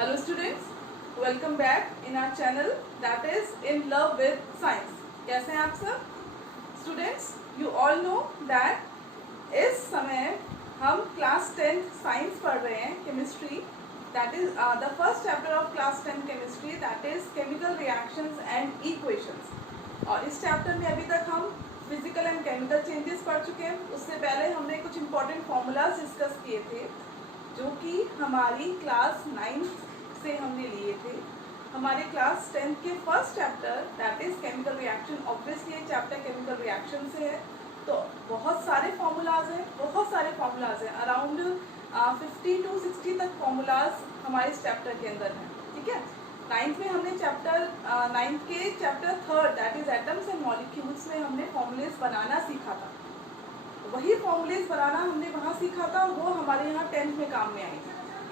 Hello students, welcome back in our channel that is In Love with Science. कैसे हैं आप सब students? You all know that इस समय हम क्लास 10 साइंस पढ़ रहे हैं, chemistry. That is the first chapter of class 10 chemistry, that is chemical reactions and equations. और इस चैप्टर में अभी तक हम फिजिकल एंड केमिकल चेंजेस पढ़ चुके हैं. उससे पहले हमने कुछ इंपॉर्टेंट फॉर्मूलाज डिस्कस किए थे जो कि हमारी क्लास 9 से हमने लिए थे. हमारे क्लास 10 के first chapter that is chemical reaction, obviously ये चैप्टर केमिकल रिएक्शन से है, तो बहुत सारे फार्मूलाज हैं, अराउंड 50 to 60 तक फार्मूलाज हमारे इस चैप्टर के अंदर हैं. ठीक है. 9th में हमने चैप्टर 9th के chapter 3 that is atoms and molecules में हमने फॉर्मूलेस बनाना सीखा था. वही फॉर्मूलेस बनाना हमने वहाँ सीखा था, वो हमारे यहाँ 10th में काम में आई.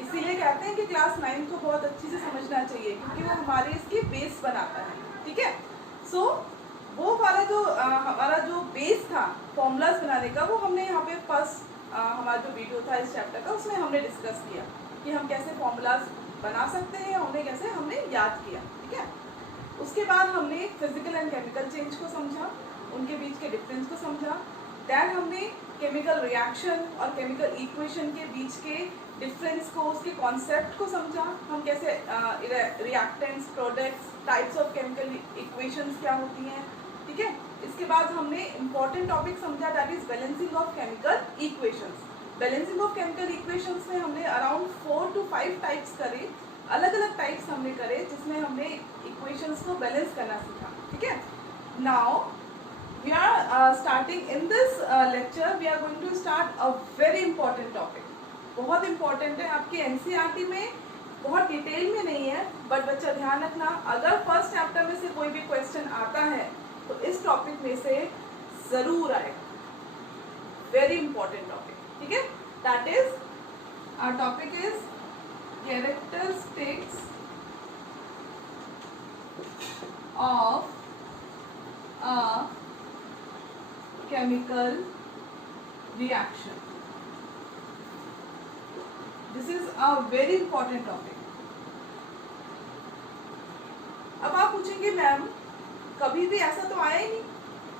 इसीलिए कहते हैं कि क्लास 9 को बहुत अच्छी से समझना चाहिए क्योंकि वो हमारे इसकी बेस बनाता है. ठीक है. सो वो वाला जो हमारा जो बेस था फॉर्मूलाज बनाने का, वो हमने यहाँ पे फर्स्ट हमारा जो वीडियो था इस चैप्टर का, उसमें हमने डिस्कस किया कि हम कैसे फॉर्मूलाज बना सकते हैं, हमने याद किया. ठीक है. उसके बाद हमने फिजिकल एंड केमिकल चेंज को समझा, उनके बीच के डिफरेंस को समझा. दैन हमने केमिकल रिएक्शन और केमिकल इक्वेशन के बीच के डिफरेंस को, उसके कॉन्सेप्ट को समझा. हम कैसे reactants, products, types of chemical equations क्या होती हैं. ठीक है. इसके बाद हमने इम्पॉर्टेंट टॉपिक समझा that is balancing of chemical equations. Balancing of chemical equations में हमने अराउंड 4 to 5 टाइप्स करे, अलग अलग टाइप्स हमने करे जिसमें हमने इक्वेशंस को बैलेंस करना सीखा. ठीक है. Now we are starting in this lecture, we are going to start a very important topic. बहुत इम्पॉर्टेंट है, आपके एनसीईआरटी में बहुत डिटेल में नहीं है, बट बच्चा ध्यान रखना, अगर फर्स्ट चैप्टर में से कोई भी क्वेश्चन आता है तो इस टॉपिक में से जरूर आएगा. Very important topic. ठीक है. That is our topic is characteristics of a chemical reaction. This is a very important topic. अब आप पूछेंगे मैम कभी भी ऐसा तो आया ही नहीं,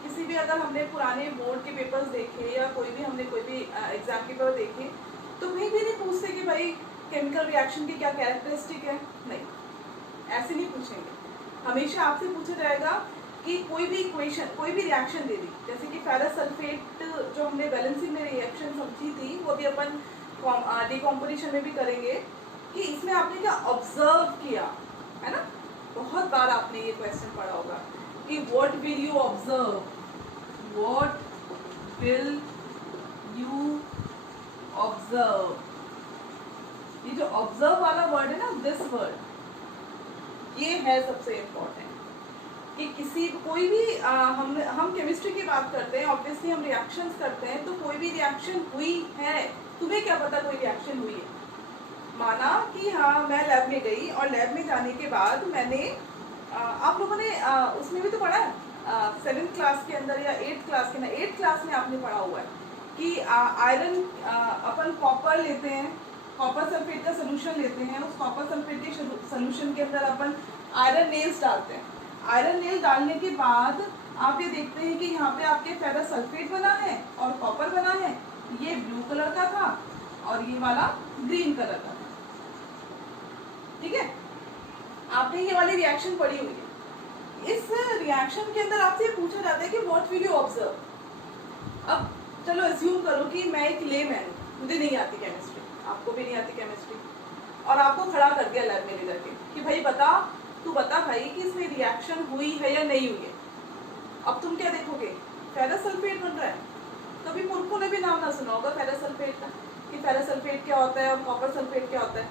किसी भी अगर हमने पुराने बोर्ड के पेपर्स देखे या कोई भी एग्जाम के पेपर देखे तो कहीं भी नहीं पूछते कि भाई केमिकल रिएक्शन की क्या कैरेक्टरिस्टिक है. नहीं, ऐसे नहीं पूछेंगे. हमेशा आपसे पूछा जाएगा कि कोई भी इक्वेशन, कोई भी रिएक्शन दे दी, जैसे कि फेरस सल्फेट जो हमने बैलेंसिंग में रिएक्शन समझी थी, वो भी अपन डिकम्पोजिशन में भी करेंगे कि इसमें आपने क्या ऑब्जर्व किया है ना. बहुत बार आपने ये क्वेश्चन पढ़ा होगा कि what will you observe, what will you observe. ये जो ऑब्जर्व वाला वर्ड है ना, दिस वर्ड, ये है सबसे इम्पोर्टेंट कि किसी कोई भी हम केमिस्ट्री की बात करते हैं, ऑब्वियसली हम रिएक्शंस करते हैं, तो कोई भी रिएक्शन हुई है, तुम्हें क्या पता कोई रिएक्शन हुई है. माना कि हाँ मैं लैब में गई और लैब में जाने के बाद मैंने आप लोगों ने उसमें भी तो पढ़ा है 7th क्लास के अंदर या 8th क्लास के अंदर, 8th क्लास में आपने पढ़ा हुआ है कि आयरन अपन कॉपर लेते हैं, कॉपर सल्फेट का सोल्यूशन लेते हैं, उस कॉपर सल्फेट के सोल्यूशन के अंदर अपन आयरन नेल्स डालते हैं. आयरन नेल डालने के बाद आप ये देखते हैं कि यहाँ पे आपके फेरस सल्फेट बना है और कॉपर बना है. ये ब्लू कलर का था और ये वाला ग्रीन कलर का था. ठीक है. आपने ये वाली रिएक्शन पढ़ी हुई है. इस रिएक्शन के अंदर आपसे पूछा जाता है कि व्हाट विल यू ऑब्जर्व. अब चलो अज्यूम करो कि मैं एक लेमैन हूँ, मुझे नहीं आती केमिस्ट्री, आपको भी नहीं आती केमिस्ट्री, और आपको खड़ा कर दिया लैब में ले जाके कि भाई तू बता भाई कि इसमें रिएक्शन हुई है या नहीं हुई है. अब तुम क्या देखोगे, फेरस सल्फेट बन रहा है. कभी मूर्खों ने भी नाम ना सुना होगा फेरस सल्फेट का, कि फेरस सल्फेट क्या होता है और कॉपर सल्फेट क्या होता है.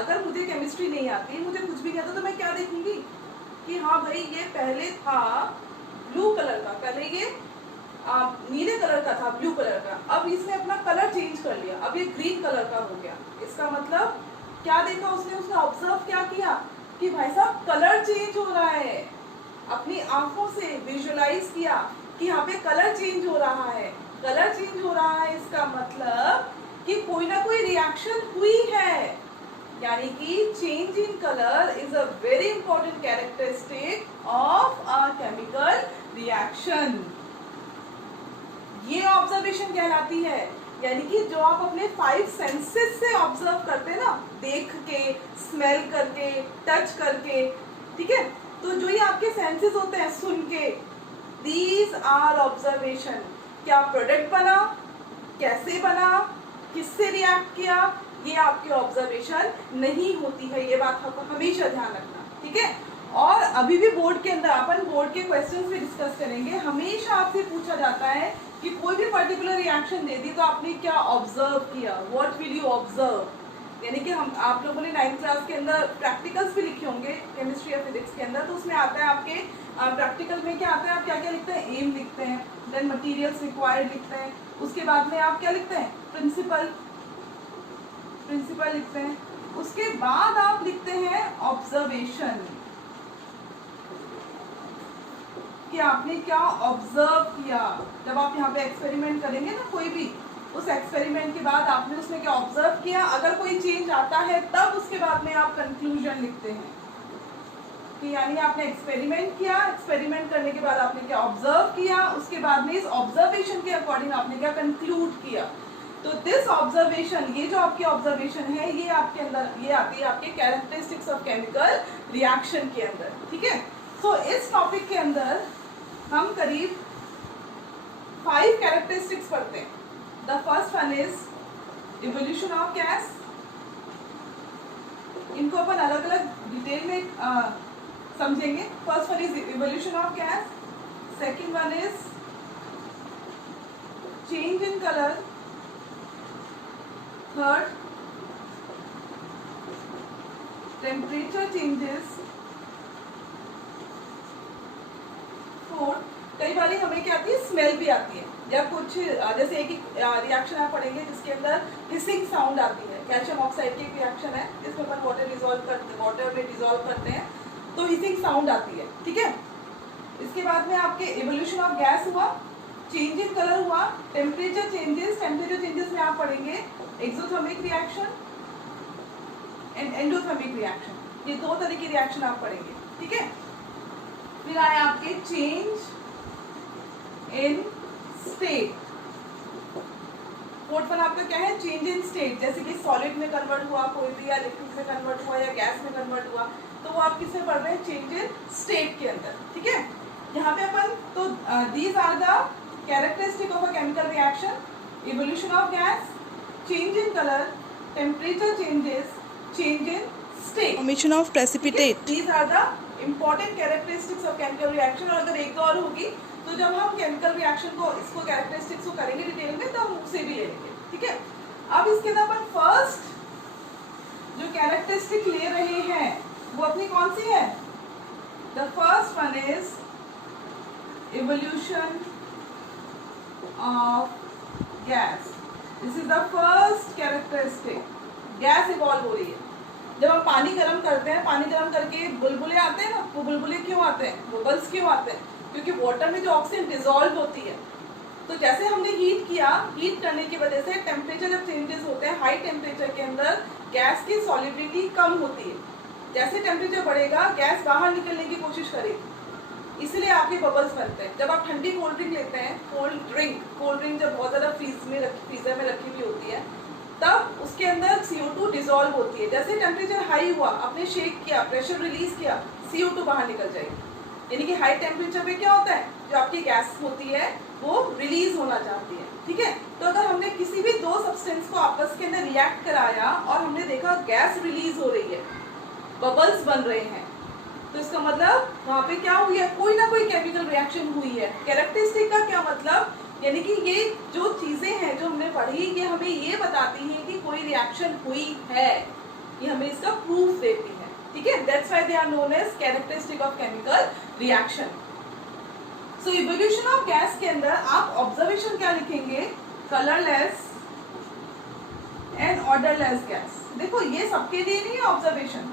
अगर मुझे केमिस्ट्री नहीं आती, मुझे कुछ भी नहीं आता, तो मैं क्या देखूंगी कि हाँ भाई ये पहले था ब्लू कलर का, पहले ये नीले कलर का था, ब्लू कलर का, अब इसने अपना कलर चेंज कर लिया, अब ये ग्रीन कलर का हो गया. इसका मतलब क्या देखा उसने ऑब्जर्व क्या किया कि भाई साहब कलर चेंज हो रहा है. अपनी आंखों से विजुअलाइज किया कि यहाँ पे कलर चेंज हो रहा है. कलर चेंज हो रहा है इसका मतलब कि कोई ना कोई रिएक्शन हुई है. यानी कि change in colour is a very important characteristic of a chemical reaction. ये ऑब्जर्वेशन कहलाती है, यानी कि जो आप अपने 5 सेंसेस से ऑब्जर्व करते हैं ना, देख के, स्मेल करके, टच करके, ठीक है, तो जो ये आपके सेंसेस होते हैं, सुन के, दीज आर ऑब्जर्वेशन। क्या प्रोडक्ट बना, कैसे बना, किससे रिएक्ट किया, ये आपकी ऑब्जर्वेशन नहीं होती है। ये बात आपको हमेशा ध्यान रखना, ठीक है। और अभी भी बोर्ड के अंदर अपन बोर्ड के क्वेश्चंस भी डिस्कस करेंगे। हमेशा आपसे पूछा जाता है कि कोई भी पर्टिकुलर रिएक्शन दे दी तो आपने क्या ऑब्जर्व किया, व्हाट विल यू ऑब्जर्व। यानी कि हम आप लोगों ने 9th क्लास के अंदर प्रैक्टिकल्स भी लिखे होंगे केमिस्ट्री या फिजिक्स के अंदर, तो उसमें आता है आपके प्रैक्टिकल में क्या आता है, आप क्या क्या लिखते हैं, एम लिखते हैं, देन मटेरियल्स रिक्वायर्ड लिखते हैं, उसके बाद में आप क्या लिखते हैं, प्रिंसिपल लिखते हैं, उसके बाद आप लिखते हैं ऑब्जर्वेशन, कि आपने क्या ऑब्जर्व किया। जब आप यहाँ पे एक्सपेरिमेंट करेंगे ना कोई भी, उस एक्सपेरिमेंट के बाद आपने उसमें क्या ऑब्जर्व किया, अगर कोई चेंज आता है तब उसके बाद में आप कंक्लूजन लिखते हैं कि यानी आपने एक्सपेरिमेंट किया, एक्सपेरिमेंट करने के बाद आपने क्या ऑब्जर्व किया, उसके बाद में इस ऑब्जर्वेशन के अकॉर्डिंग आपने क्या कंक्लूड किया। तो दिस ऑब्जर्वेशन, ये जो आपकी ऑब्जर्वेशन है, ये आपके अंदर ये आती है आपके कैरेक्टरिस्टिक्स ऑफ केमिकल रिएक्शन के अंदर, ठीक है। तो इस टॉपिक के अंदर हम करीब 5 कैरेक्टरिस्टिक्स पढ़ते हैं। The first one is evolution of gas. इनको अपन अलग अलग डिटेल में समझेंगे। First one is evolution of gas, second one is change in colour, third temperature changes, fourth कई बार हमें क्या आती है, स्मेल भी आती है, या कुछ जैसे एक रिएक्शन आप पढ़ेंगे जिसके अंदर हिसिंग साउंड आती है। कैल्शियम ऑक्साइड की एक रिएक्शन है जिसमें अपन वाटर में डिसॉल्व करते हैं, तो हिसिंग साउंड आती है, ठीक है। इसके बाद में आपके इवोल्यूशन ऑफ गैस हुआ, चेंज इन कलर हुआ, टेम्परेचर चेंजेस में आप पढ़ेंगे exothermic reaction and endothermic reaction. ये 2 तरह की रिएक्शन आप पढ़ेंगे, ठीक है। फिर आए आपके change in state. Fourth one आपका क्या है, चेंज इन स्टेट, जैसे कि सॉलिड में कन्वर्ट हुआ कोई भी, या लिक्विड में कन्वर्ट हुआ, या गैस में कन्वर्ट हुआ, तो वो आप किसमें पढ़ रहे हैं, चेंज इन स्टेट के अंदर, ठीक है। यहाँ पे अपन तो these are the characteristic of a chemical reaction, evolution of gas, change in colour, temperature changes, change in state, formation of precipitate. These are the important characteristics of chemical reaction. और अगर एक और होगी तो जब हम केमिकल रिएक्शन को इसको कैरेक्टरिस्टिक्स को करेंगे डिटेल में, तो हम उससे भी ले लेंगे, ठीक है। अब इसके अंदर अपन फर्स्ट जो कैरेक्टरिस्टिक ले रहे हैं वो अपनी कौन सी है, the first one is evolution of gas. This is the first characteristic. Gas evolve हो रही है। जब हम पानी गर्म करते हैं, पानी गर्म करके बुलबुले आते हैं ना, वो बुलबुले क्यों आते हैं, बबल्स क्यों आते हैं, क्योंकि वाटर में जो ऑक्सीजन डिसॉल्व होती है। तो जैसे हमने हीट किया, हीट करने की वजह से टेम्परेचर जब चेंजेस होते हैं, हाई टेम्परेचर के अंदर गैस की सॉलिबिलिटी कम होती है। जैसे टेम्परेचर बढ़ेगा, गैस बाहर निकलने की कोशिश करेगी, इसलिए आपके बबल्स बनते हैं। जब आप ठंडी कोल्ड ड्रिंक लेते हैं, कोल्ड ड्रिंक जब बहुत ज़्यादा फ्रीजर में रखी हुई होती है, तब उसके अंदर CO2 डिसॉल्व होती है। जैसे टेम्परेचर हाई हुआ, आपने शेक किया, प्रेशर रिलीज किया, CO2 बाहर निकल जाएगी। यानी कि हाई टेम्परेचर पे क्या होता है, जो आपकी गैस होती है वो रिलीज होना चाहती है, ठीक है। तो अगर हमने किसी भी 2 सब्सटेंस को आपस के अंदर रिएक्ट कराया और हमने देखा गैस रिलीज हो रही है, बबल्स बन रहे हैं, तो इसका मतलब वहाँ पे क्या हुई है, कोई ना कोई केमिकल रिएक्शन हुई है। कैरेक्टरिस्टिक का क्या मतलब, यानी कि ये जो चीजें हैं जो हमने पढ़ी, ये हमें ये बताती हैं कि कोई रिएक्शन हुई है, ये हमें इसका प्रूफ देती है, ठीक है। That's why they are known as characteristic of chemical reaction. So evolution of gas के अंदर आप ऑब्जर्वेशन क्या लिखेंगे, कलरलेस एंड ऑर्डरलेस गैस। देखो ये सबके लिए नहीं है ऑब्जर्वेशन,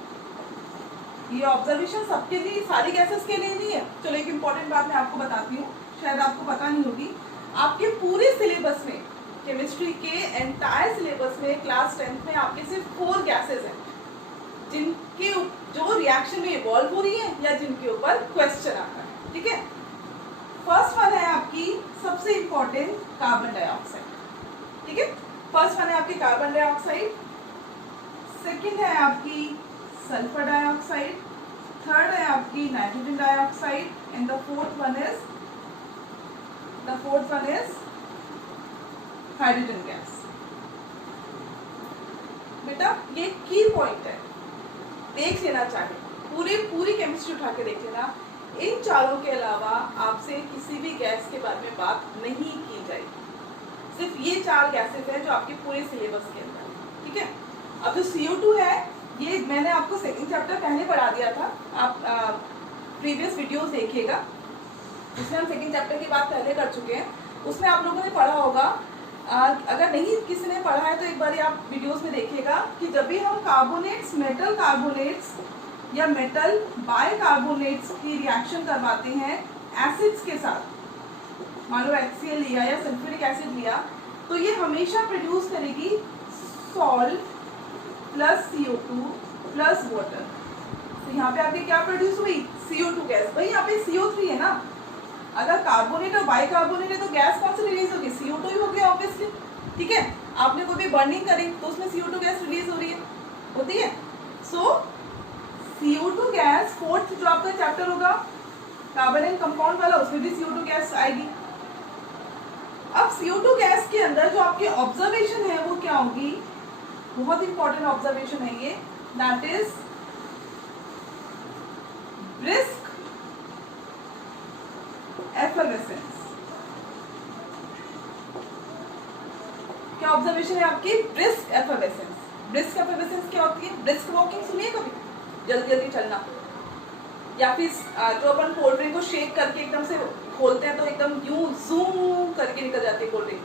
ये ऑब्जर्वेशन सबके लिए, सारी गैसेस के लिए नहीं है। चलो एक इंपॉर्टेंट बात मैं आपको बताती हूँ, शायद आपको पता नहीं होगी। आपके पूरे सिलेबस में, केमिस्ट्री के एंटायर सिलेबस में क्लास 10th में आपके सिर्फ 4 गैसेस हैं। जिनके जो रिएक्शन में इवॉल्व हो रही है या जिनके ऊपर क्वेश्चन आता है, ठीक है। फर्स्ट वन है आपकी सबसे इंपॉर्टेंट कार्बन डाइऑक्साइड, ठीक है। फर्स्ट वन है आपकी कार्बन डाइऑक्साइड, सेकंड है आपकी सल्फर डाइऑक्साइड, थर्ड है आपकी nitrogen dioxide and the fourth one is hydrogen gas. बेटा ये की पॉइंट है, देख लेना चाहिए, पूरी केमिस्ट्री उठा के देख लेना। इन चारों के अलावा आपसे किसी भी गैस के बारे में बात नहीं की जाएगी, सिर्फ ये 4 गैसेस हैं जो आपके पूरे सिलेबस के अंदर, ठीक है। अब जो CO2 है ये मैंने आपको सेकंड चैप्टर पहले पढ़ा दिया था, आप प्रीवियस वीडियोस देखिएगा, उसमें हम सेकंड चैप्टर की बात पहले कर चुके हैं। उसमें आप लोगों ने पढ़ा होगा, अगर नहीं किसी ने पढ़ा है तो एक बार आप वीडियोस में देखिएगा कि जब भी हम कार्बोनेट्स, मेटल कार्बोनेट्स या मेटल बाइकार्बोनेट्स की रिएक्शन करवाते हैं एसिड्स के साथ, मान लो HCl लिया या सल्फ्यूरिक एसिड लिया, तो ये हमेशा प्रोड्यूस करेगी salt plus CO2 plus water. तो यहाँ पे आपकी क्या प्रोड्यूस हुई? CO2 gas. भाई यहाँ पे CO3 है ना, अगर कार्बोनेट और बाइकार्बोनेट है तो गैस कौन सी रिलीज होगी? CO2 ही होगी ऑब्वियसली, ठीक है। आपने कोई भी बर्निंग करी तो उसमें CO2 गैस रिलीज हो रही है, होती है। सो CO2 गैस, फोर्थ जो आपका चैप्टर होगा कार्बन एंड कंपाउंड वाला, उसमें भी CO2 गैस आएगी। अब CO2 गैस के अंदर जो आपकी ऑब्जर्वेशन है वो क्या होगी? बहुत इंपॉर्टेंट ऑब्जर्वेशन है ये, दैट इज ब्रिस्क एफर्वेसेंस। क्या ऑब्जर्वेशन है आपकी? ब्रिस्क एफर्वेसेंस। ब्रिस्क एफर्वेसेंस क्या होती है? ब्रिस्क वॉकिंग सुनिए कभी, जल्दी जल्दी चलना, या फिर जो अपन कोल्ड ड्रिंक को शेक करके एकदम से खोलते हैं तो एकदम यूं जूम करके निकल जाती है cold drink,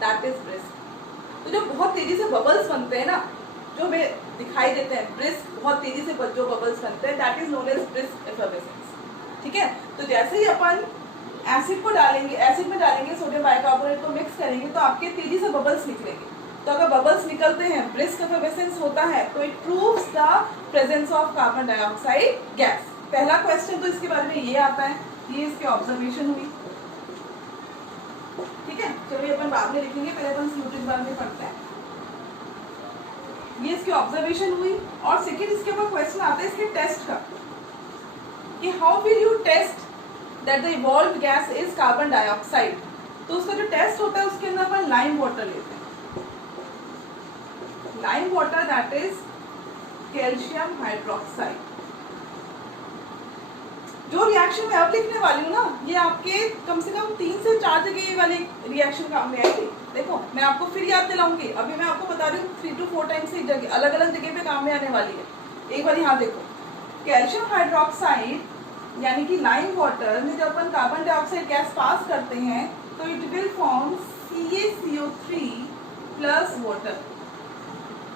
that is brisk. तो जो बहुत तेजी से बबल्स बनते हैं ना, जो हमें दिखाई देते हैं, ब्रिस्क बहुत तेजी से जो बबल्स बनते हैं, that is known as brisk effervescence, ठीक है। तो जैसे ही अपन एसिड को डालेंगे, एसिड में डालेंगे सोडियम बाइकार्बोनेट को मिक्स करेंगे तो आपके तेजी से बबल्स निकलेंगे। तो अगर बबल्स निकलते हैं, ब्रिस्क एफर्वेसेंस होता है, तो it proves the presence of carbon dioxide gas. पहला क्वेश्चन तो इसके बारे में ये आता है, ये इसके ऑब्जर्वेशन हुई, ठीक है। चलिए अपन बाद में लिखेंगे, पहले अपन CO2 के बारे में पढ़ते हैं। ये इसकी ऑब्जर्वेशन हुई, और सेकेंड इसके ऊपर क्वेश्चन आता है इसके टेस्ट का, कि how will you test that the evolved gas is carbon dioxide. तो उसका जो टेस्ट होता है उसके अंदर अपन लाइम वाटर लेते हैं, lime water that is calcium hydroxide. जो रिएक्शन मैं अब लिखने वाली हूँ ना, ये आपके कम से कम 3 से 4 जगह वाली रिएक्शन काम में आएगी। देखो मैं आपको फिर याद दिलाऊंगी, अभी मैं आपको बता रही हूँ 3 to 4 टाइम्स एक जगह, अलग अलग जगह पे काम में आने वाली है। एक बार यहाँ देखो, कैल्शियम हाइड्रोक्साइड यानी कि लाइम वाटर में जब अपन कार्बन डाइऑक्साइड गैस पास करते हैं तो it will form CaCO3 plus water.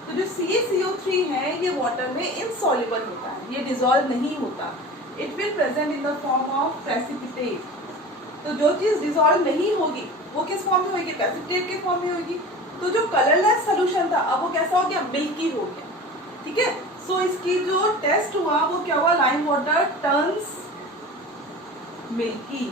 तो जो CaCO3 है ये वाटर में इनसॉल्युबल होता है, ये डिसॉल्व नहीं होता, it will present in the form of precipitate. तो जो चीज डिसॉल्व नहीं होगी वो किस फॉर्म में होगी? प्रेसिपिटेट के फॉर्म में होगी। तो जो कलरलेस सोल्यूशन था अब वो कैसा हो गया? मिल्की हो गया, ठीक है। सो इसकी जो टेस्ट हुआ वो क्या हुआ? Lime water turns milky.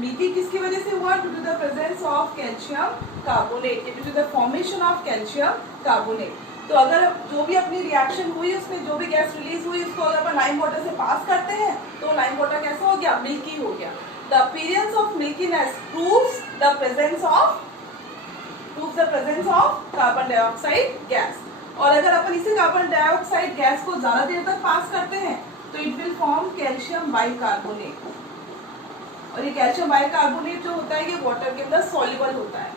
Milky किसकी वजह से हुआ? Due to the presence of calcium carbonate, due to the formation of calcium carbonate. तो अगर जो भी अपनी रिएक्शन हुई उसमें जो भी गैस रिलीज हुई उसको अगर अपन लाइम वाटर से पास करते हैं तो लाइम वाटर कैसा हो गया? मिल्की हो गया। The appearance of milkiness proves the presence of carbon dioxide gas. और अगर अपन इसे कार्बन डाइऑक्साइड गैस को ज्यादा देर तक पास करते हैं तो it will form calcium bicarbonate. और ये कैल्शियम बाइकार्बोनेट जो होता है ये वाटर के अंदर सॉल्युबल होता है।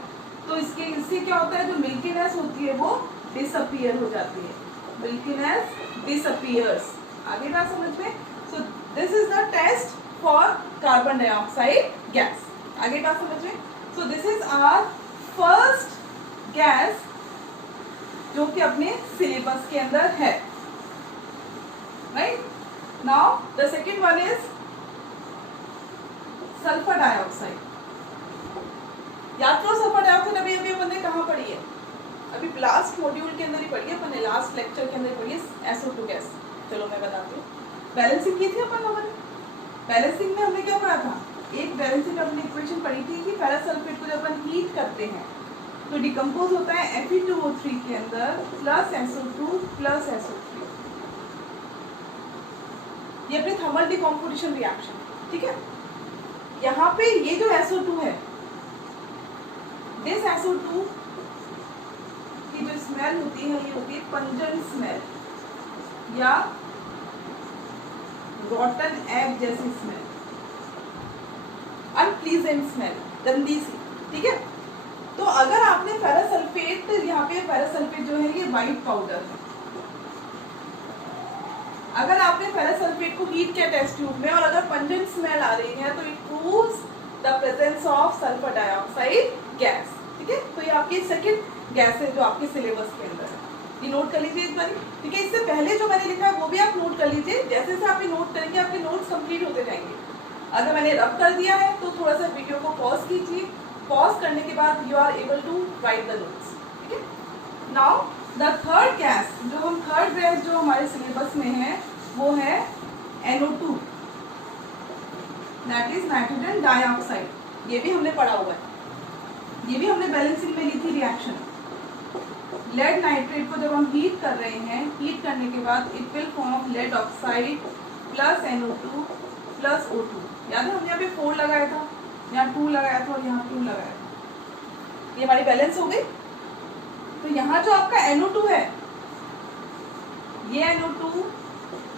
तो इससे क्या होता है? जो मिल्कीनेस होती है वो डिसअपीयर हो जाती है, मिल्कीनेस डिसअपीयर्स। आगे बात समझ में? So this is the test for carbon dioxide gas. आगे बात समझ में? So this is our first gas जो कि अपने सिलेबस के अंदर है, right. Now the second one is sulphur dioxide. याद करो सल्फर डाइऑक्साइड अभी अपन ने कहाँ पढ़ी है? अभी लास्ट मॉड्यूल के अंदर ही पढ़ी है अपन ने, लास्ट लेक्चर के अंदर ही पढ़ी है SO2 गैस। चलो मैं बताती हूँ। बैलेंसिंग की थी अपन लोगों ने। बैलेंसिंग में हमने क्या पढ़ा था, एक बैलेंसिंग अपनी इक्वेशन पढ़ी थी कि फेरस सल्फेट को जब अपन हीट करते हैं तो डिकम्पोज होता है Fe2O3 के अंदर प्लस SO2 प्लस SO3। ये अपनी थर्मल डिकम्पोजिशन रिएक्शन, ठीक है। यहाँ पे ये जो SO2 है, दिस SO2 की जो स्मेल होती है ये होती है पंजेंट स्मेल या रॉटन एग जैसी स्मेल, अनप्लीजेंट स्मेल, गंदी सी, ठीक है। तो अगर आपने फेरस सल्फेट, यहाँ पे फेरस सल्फेट जो है ये वाइट पाउडर है, अगर आपने फेरस सल्फेट को हीट किया टेस्ट ट्यूब में और अगर पंजेंट स्मेल आ रही है तो it proves the presence of sulphur dioxide gas, ठीक है। तो ये आपकी सेकंड गैस है जो आपके सिलेबस के अंदर है, ये नोट कर लीजिए एक बार, ठीक है। इससे पहले जो मैंने लिखा है वो भी आप नोट कर लीजिए, जैसे जैसे आप ये नोट करेंगे आपके नोट्स कंप्लीट होते जाएंगे। अगर मैंने रब कर दिया है तो थोड़ा सा वीडियो को पॉज कीजिए, पॉज करने के बाद you are able to write the notes, ठीक है। नाउ द थर्ड गैस, जो हम थर्ड गैस जो हमारे सिलेबस में है वो है NO2, that is nitrogen dioxide. ये भी हमने पढ़ा हुआ है, ये भी हमने बैलेंसिंग में ली थी रिएक्शन। लेड नाइट्रेट को जब हम हीट कर रहे हैं, हीट करने के बाद it will form lead oxide plus NO2 plus O2। याद है हमने यहाँ पे 4 लगाया था, यहाँ 2 लगाया था और यहाँ 2 लगाया था, ये हमारी बैलेंस हो गई। तो यहाँ जो आपका NO2 है, ये NO2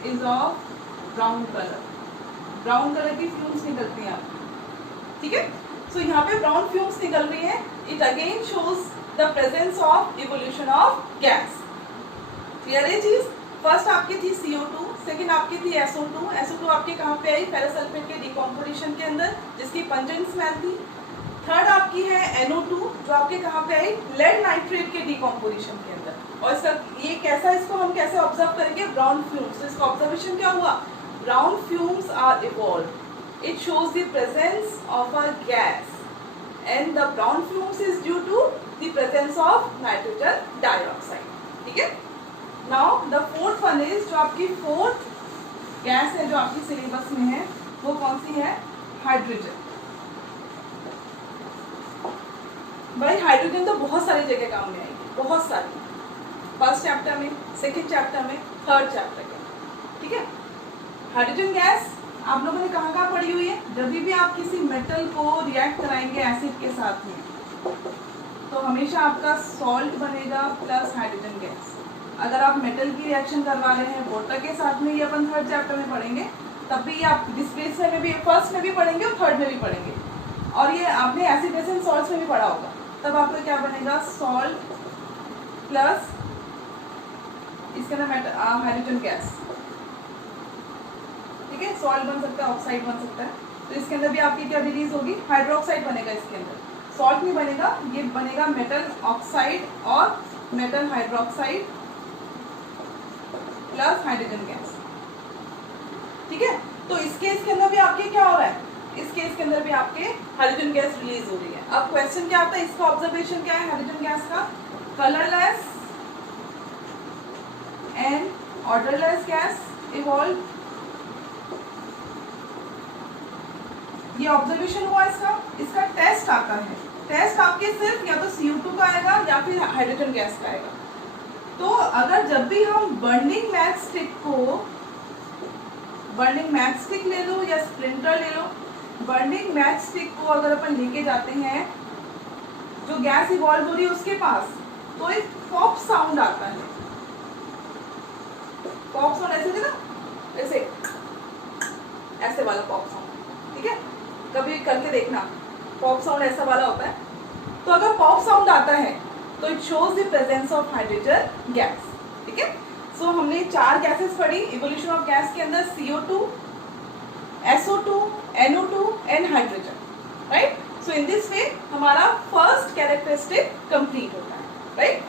is of brown colour, brown colour की फ्यूम्स निकलती हैं आपकी, ठीक है। सो यहाँ पे ब्राउन फ्यूम्स निकल रही है, it again shows the presence of evolution of gas. Clear है चीज। फर्स्ट आपकी थी CO2, सेकंड आपकी थी SO2। SO2 आपके कहाँ पे आई, फेरस सल्फेट के डिकम्पोजिशन के अंदर, जिसकी पंजेंट स्मेल थी। थर्ड आपकी है NO2 जो आपके कहाँ पे आई, लेड नाइट्रेट के डिकम्पोजिशन के अंदर। और इसका ये कैसा, इसको हम कैसे ऑब्जर्व करेंगे, ब्राउन फ्यूम्स। तो इसका ऑब्जर्वेशन क्या हुआ, brown fumes are evolve, it shows the presence of a gas and the brown fumes is due to the presence of nitrogen dioxide, ठीक है। Now the fourth one is, जो आपकी fourth gas है जो आपकी syllabus में है वो कौन सी है, हाइड्रोजन। भाई हाइड्रोजन तो बहुत सारी जगह काम में आएगी, बहुत सारी, फर्स्ट चैप्टर में, सेकंड चैप्टर में, थर्ड चैप्टर में, ठीक है। हाइड्रोजन गैस आप लोगों ने कहाँ कहाँ पढ़ी हुई है, जब भी आप किसी मेटल को रिएक्ट कराएंगे एसिड के साथ में तो हमेशा आपका सॉल्ट बनेगा प्लस हाइड्रोजन गैस। अगर आप मेटल की रिएक्शन करवा रहे हैं वाटर के साथ में, ये अपन थर्ड चैप्टर में पढ़ेंगे, तब भी आप डिस्प्लेस में भी फर्स्ट में भी पढ़ेंगे और थर्ड में भी पढ़ेंगे, और ये आपने एसिड बेस एंड सॉल्ट्स में भी पढ़ा होगा। तब आपका क्या बनेगा, सॉल्ट प्लस इसके अंदर हाइड्रोजन गैस, ठीक है। सॉल्ट बन सकता है, ऑक्साइड बन सकता है, तो इसके अंदर भी आपकी क्या रिलीज होगी, हाइड्रोक्साइड बनेगा। इसके अंदर सॉल्ट नहीं बनेगा, ये बनेगा मेटल ऑक्साइड और metal hydroxide plus hydrogen gas, ठीक है। तो इस केस के अंदर भी आपके क्या हो रहा है, इस केस के अंदर भी आपके हाइड्रोजन गैस रिलीज हो रही है। अब क्वेश्चन क्या आता है, इसका ऑब्जर्वेशन क्या है हाइड्रोजन गैस का, colourless and odourless gas evolve. ये ऑब्जर्वेशन हुआ इसका, इसका टेस्ट आता है। टेस्ट आपके सिर्फ या तो CO2 का आएगा या फिर हाइड्रोजन गैस का आएगा। तो अगर जब भी हम बर्निंग मैच स्टिक ले लो या स्प्लिंटर ले लो, बर्निंग मैच स्टिक को अगर अपन लेके जाते हैं जो गैस इवॉल्व हो रही है उसके पास, तो एक पॉप साउंड आता है। पॉप साउंड ऐसे ना, ऐसे वाला पॉप साउंड, ठीक है, कभी करके देखना, पॉप साउंड ऐसा वाला होता है। तो अगर पॉप साउंड आता है तो it shows the presence of hydrogen gas, ठीक है। सो हमने 4 गैसेस पढ़ी इवोल्यूशन ऑफ गैस के अंदर, CO2, SO2, NO2 and hydrogen, right. So in this way हमारा फर्स्ट कैरेक्टरिस्टिक कंप्लीट होता है, राइट।